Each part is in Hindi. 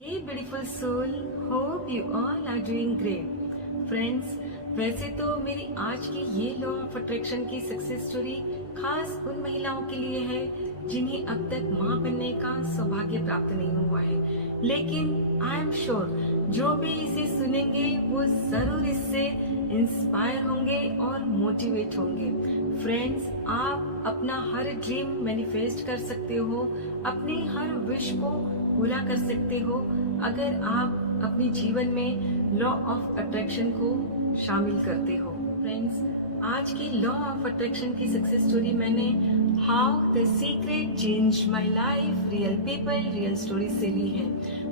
Hey beautiful soul, hope you all are doing great. Friends, वैसे तो मेरी आज की ये लॉ ऑफ अट्रैक्शन की सक्सेस स्टोरी खास उन महिलाओं के लिए है जिन्हें अब तक माँ बनने का सौभाग्य प्राप्त नहीं हुआ है, लेकिन आई एम श्योर जो भी इसे सुनेंगे वो जरूर इससे इंस्पायर होंगे और मोटिवेट होंगे। फ्रेंड्स, आप अपना हर ड्रीम मैनिफेस्ट कर सकते हो, अपनी हर विश को पूरा कर सकते हो अगर आप अपने जीवन में लॉ ऑफ अट्रैक्शन को शामिल करते हो। फ्रेंड्स, आज की लॉ ऑफ अट्रैक्शन की सक्सेस स्टोरी मैंने how the secret change my life real people real story से ली है।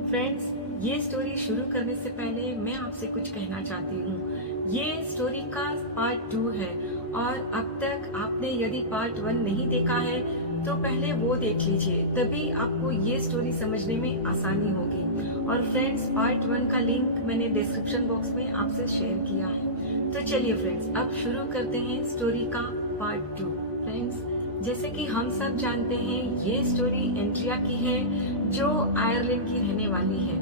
फ्रेंड्स, ये स्टोरी शुरू करने से पहले मैं आपसे कुछ कहना चाहती हूँ। ये स्टोरी का पार्ट 2 है और अब तक आपने यदि पार्ट 1 नहीं देखा है तो पहले वो देख लीजिए, तभी आपको ये स्टोरी समझने में आसानी होगी। और फ्रेंड्स, पार्ट 1 का लिंक मैंने डिस्क्रिप्शन बॉक्स में आपसे शेयर किया है। तो चलिए फ्रेंड्स, अब शुरू करते हैं स्टोरी का पार्ट 2। फ्रेंड्स, जैसे कि हम सब जानते हैं ये स्टोरी एंड्रिया की है जो आयरलैंड की रहने वाली है।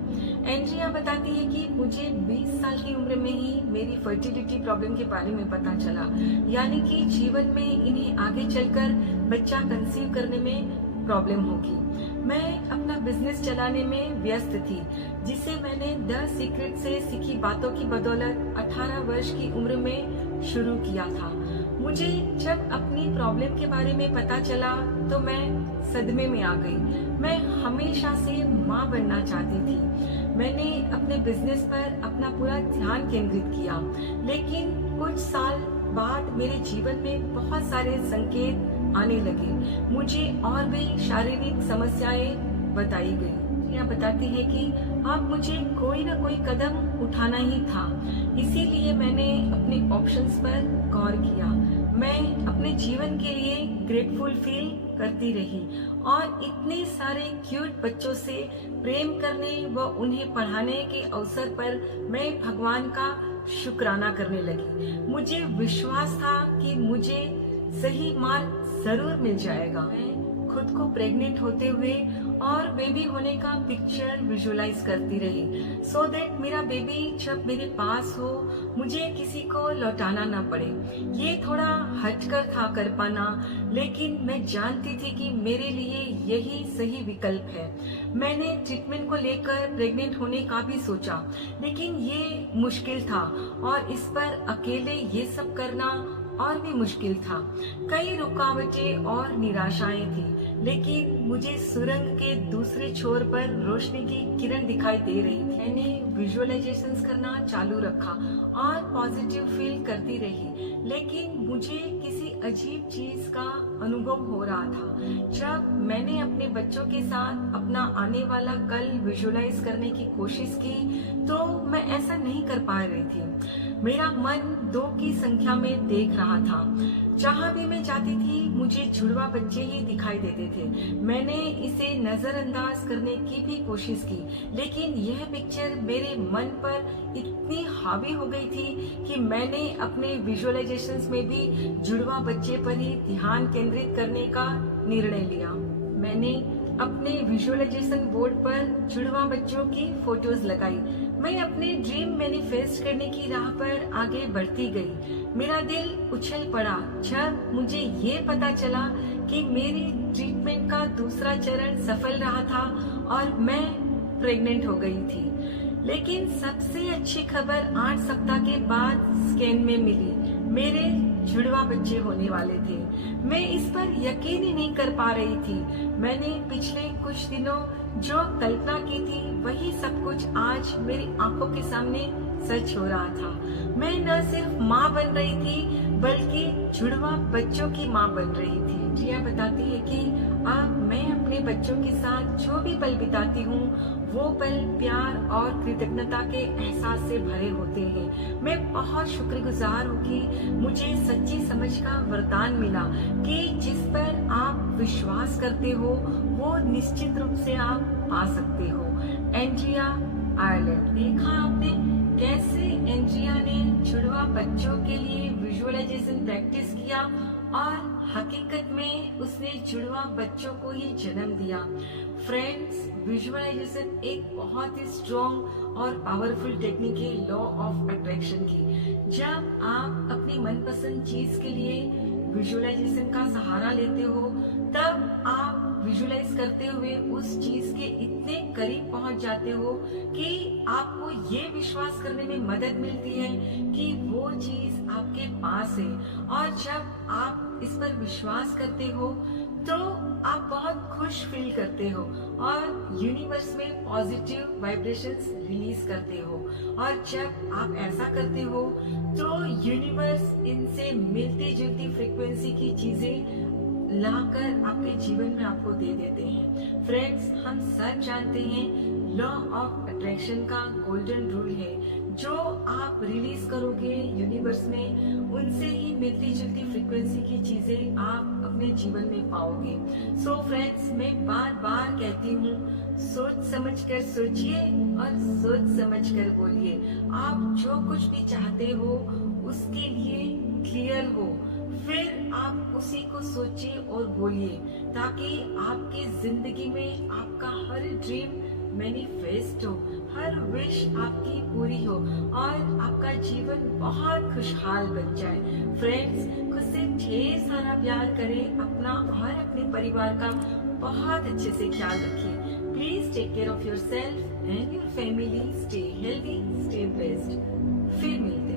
एंड्रिया बताती है कि मुझे 20 साल की उम्र में ही मेरी फर्टिलिटी प्रॉब्लम के बारे में पता चला, यानी कि जीवन में इन्हें आगे चलकर बच्चा कंसीव करने में प्रॉब्लम होगी। मैं अपना बिजनेस चलाने में व्यस्त थी, जिसे मैंने द सीक्रेट से सीखी बातों की बदौलत 18 वर्ष की उम्र में शुरू किया था। मुझे जब अपनी प्रॉब्लम के बारे में पता चला तो मैं सदमे में आ गई। मैं हमेशा से माँ बनना चाहती थी। मैंने अपने बिजनेस पर अपना पूरा ध्यान केंद्रित किया, लेकिन कुछ साल बाद मेरे जीवन में बहुत सारे संकेत आने लगे। मुझे और भी शारीरिक समस्याएं बताई गई। यह बताती है कि अब मुझे कोई न कोई कदम उठाना ही था, इसीलिए मैंने अपने ऑप्शंस पर गौर किया। मैं अपने जीवन के लिए ग्रेटफुल फील करती रही और इतने सारे क्यूट बच्चों से प्रेम करने व उन्हें पढ़ाने के अवसर पर मैं भगवान का शुक्राना करने लगी। मुझे विश्वास था कि मुझे सही मार्ग जरूर मिल जाएगा। मैं खुद को प्रेग्नेंट होते हुए और बेबी होने का पिक्चर विजुअलाइज करती रही, सो दैट मेरा बेबी जब मेरे पास हो मुझे किसी को लौटाना ना पड़े। ये थोड़ा हटकर था कर पाना, लेकिन मैं जानती थी कि मेरे लिए यही सही विकल्प है। मैंने ट्रीटमेंट को लेकर प्रेग्नेंट होने का भी सोचा, लेकिन ये मुश्किल था और इस पर अकेले ये सब करना और भी मुश्किल था। कई रुकावटें और निराशाएं थी, लेकिन मुझे सुरंग के दूसरे छोर पर रोशनी की किरण दिखाई दे रही थी। मैंने विजुअलाइजेशंस करना चालू रखा और पॉजिटिव फील करती रही, लेकिन मुझे किसी अजीब चीज का अनुभव हो रहा था। जब मैंने अपने बच्चों के साथ अपना आने वाला कल विजुअलाइज करने की कोशिश की तो मैं ऐसा नहीं कर पा रही थी। मेरा मन 2 की संख्या में देख रहा था। जहाँ भी मैं जाती थी मुझे जुड़वा बच्चे ही दिखाई देते थे। मैंने इसे नजरअंदाज करने की भी कोशिश की, लेकिन यह पिक्चर मेरे मन पर इतनी हावी हो गई थी कि मैंने अपने विजुअलाइजेशंस में भी जुड़वा बच्चे पर ही ध्यान केंद्रित करने का निर्णय लिया। मैंने अपने विजुअलाइजेशन बोर्ड पर जुड़वा बच्चों की फोटोज लगाई। मैं अपने ड्रीम मैनिफेस्ट करने की राह पर आगे बढ़ती गई। मेरा दिल उछल पड़ा जब मुझे ये पता चला कि मेरी ट्रीटमेंट का दूसरा चरण सफल रहा था और मैं प्रेग्नेंट हो गई थी। लेकिन सबसे अच्छी खबर 8 सप्ताह के बाद स्कैन में मिली। मेरे जुड़वा बच्चे होने वाले थे। मैं इस पर यकीन ही नहीं कर पा रही थी। मैंने पिछले कुछ दिनों जो कल्पना की थी वही सब कुछ आज मेरी आंखों के सामने सच हो रहा था। मैं न सिर्फ माँ बन रही थी बल्कि जुड़वा बच्चों की माँ बन रही थी। जिया बताती है कि अब मैं अपने बच्चों के साथ जो भी पल बिताती हूँ वो पल प्यार और कृतज्ञता के एहसास से भरे होते हैं। मैं बहुत शुक्रगुजार हूँ कि मुझे सच्ची समझ का वरदान मिला कि जिस पर आप विश्वास करते हो वो निश्चित रूप से आप पा सकते हो। Andrea, Ireland. देखा आपने कैसे एंड्रिया ने जुड़वा बच्चों के लिए विजुअलाइजेशन प्रैक्टिस किया और हकीकत में उसने जुड़वा बच्चों को ही जन्म दिया। फ्रेंड्स, विजुअलाइजेशन एक बहुत ही स्ट्रॉन्ग और पावरफुल टेक्निक है लॉ ऑफ अट्रैक्शन की। जब आप अपनी मनपसंद चीज के लिए विजुअलाइजेशन का सहारा लेते हो, तब आप विजुअलाइज करते हुए उस चीज के इतने करीब पहुंच जाते हो कि आपको ये विश्वास करने में मदद मिलती है कि वो चीज आपके पास है। और जब आप इस पर विश्वास करते हो तो आप बहुत खुश फील करते हो और यूनिवर्स में पॉजिटिव वाइब्रेशंस रिलीज करते हो। और जब आप ऐसा करते हो तो यूनिवर्स इनसे मिलती जुलती फ्रीक्वेंसी की चीजें लाकर आपके जीवन में आपको दे देते हैं। फ्रेंड्स, हम सब जानते हैं लॉ ऑफ अट्रैक्शन का गोल्डन रूल है, जो आप रिलीज करोगे यूनिवर्स में उनसे ही मिलती जुलती फ्रीक्वेंसी की चीजें आप अपने जीवन में पाओगे। सो फ्रेंड्स, मैं बार बार कहती हूँ, सोच समझ कर सोचिए और सोच समझ कर बोलिए। आप जो कुछ भी चाहते हो उसके लिए क्लियर हो, फिर आप उसी को सोचिए और बोलिए, ताकि आपकी जिंदगी में आपका हर ड्रीम मैनिफेस्ट हो, हर विश आपकी पूरी हो और आपका जीवन बहुत खुशहाल बन जाए। फ्रेंड्स, खुद से ढेर सारा प्यार करें, अपना और अपने परिवार का बहुत अच्छे से ख्याल रखिए। Please take care of yourself and your family. Stay healthy, stay blessed. फिर मिलते हैं।